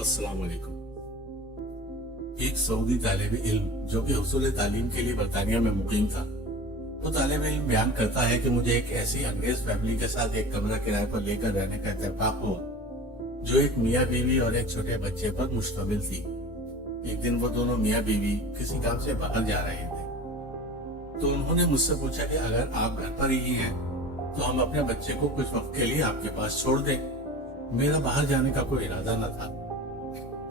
अस्सलाम वालेकुम। एक सऊदी तालिब इल्म जो कि हुसूल तालीम के लिए बरतानिया में मुकीम था, वो तालिब इल्म बयान करता है कि मुझे एक ऐसी अंग्रेज फैमिली के साथ एक कमरा किराए पर लेकर रहने का इत्तेफाक हुआ जो एक मियाँ बीवी और एक छोटे बच्चे पर मुश्तमिल थी। एक दिन वो दोनों मियाँ बीवी किसी काम से बाहर जा रहे थे, तो उन्होंने मुझसे पूछा कि अगर आप घर पर ही हैं तो हम अपने बच्चे को कुछ वक्त के लिए आपके पास छोड़ दें। मेरा बाहर जाने का कोई इरादा न था,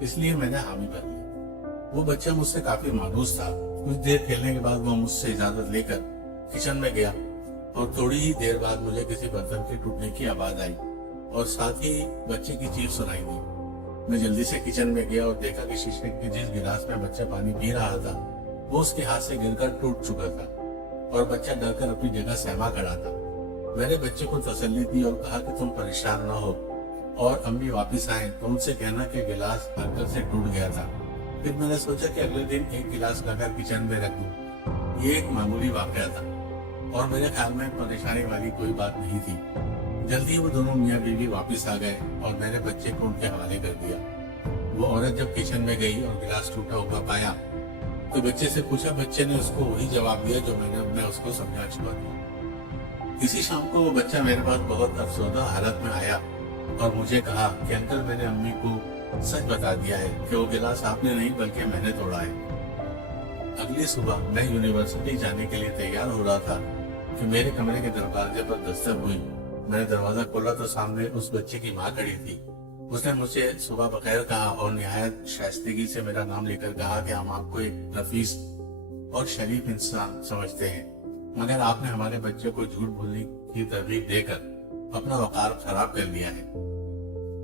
इसलिए मैंने हामी भर ली। वो बच्चा मुझसे काफी मायूस था। कुछ देर खेलने के बाद वो मुझसे इजाजत लेकर किचन में गया और थोड़ी ही देर बाद मुझे किसी बर्तन के टूटने की आवाज आई और साथ ही बच्चे की चीख सुनाई दी। मैं जल्दी से किचन में गया और देखा कि शीशे के जिस गिलास में बच्चा पानी पी रहा था वो उसके हाथ से गिरकर टूट चुका था और बच्चा डरकर अपनी जगह सहमा खड़ा था। मैंने बच्चे को तसल्ली दी और कहा कि तुम परेशान न हो और अम्मी वापस आए तो उनसे कहना कि गिलास हरकत से टूट गया था। फिर मैंने सोचा कि अगले दिन एक गिलास लाकर किचन में रख दूं। ये एक मामूली वाकया था और मेरे ख्याल में परेशानी वाली कोई बात नहीं थी। जल्दी वो दोनों मियाँ बीवी वापस आ गए और मैंने बच्चे को उनके हवाले कर दिया। वो औरत जब किचन में गई और गिलास टूटा हुआ पाया तो बच्चे से पूछा। बच्चे ने उसको वही जवाब दिया जो मैंने उसको समझा चुका था। इसी शाम को वो बच्चा मेरे पास बहुत अफसोदा हालत में आया और मुझे कहा कि अंकल, मैंने अम्मी को सच बता दिया है कि वो गिलास आपने नहीं बल्कि मैंने तोड़ा है। अगली सुबह मैं यूनिवर्सिटी जाने के लिए तैयार हो रहा था कि मेरे कमरे के दरवाजे पर दस्तक हुई। मैंने दरवाजा खोला तो सामने उस बच्चे की माँ खड़ी थी। उसने मुझे सुबह बखैर कहा और निहायत शाइस्तगी से मेरा नाम लेकर कहा कि हम आपको एक नफीस और शरीफ इंसान समझते हैं, मगर आपने हमारे बच्चे को झूठ बोलने की तरगीब देकर अपना वकार खराब कर दिया है।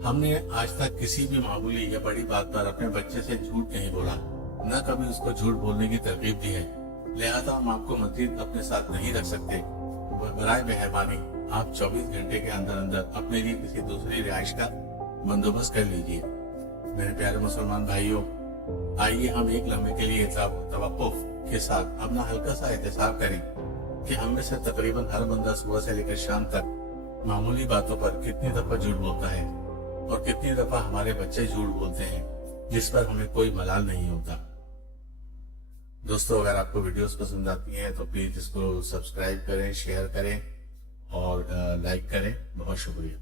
हमने आज तक किसी भी मामूली या बड़ी बात पर अपने बच्चे से झूठ नहीं बोला, न कभी उसको झूठ बोलने की तरकीब दी है। लिहाजा हम आपको मजीद अपने साथ नहीं रख सकते। बराए मेहरबानी आप 24 घंटे के अंदर अंदर अपने लिए किसी दूसरी रिहाइश का बंदोबस्त कर लीजिए। मेरे प्यारे मुसलमान भाइयों, आइए हम एक लम्हे के लिए तवक्कुफ के साथ अपना हल्का सा एहतसाब करें कि हम में से तकरीबन हर बंदा सुबह से लेकर शाम तक मामूली बातों पर कितनी दफा झूठ बोलता है और कितनी दफा हमारे बच्चे झूठ बोलते हैं जिस पर हमें कोई मलाल नहीं होता। दोस्तों, अगर आपको वीडियोस पसंद आती हैं तो प्लीज इसको सब्सक्राइब करें, शेयर करें और लाइक करें। बहुत शुक्रिया।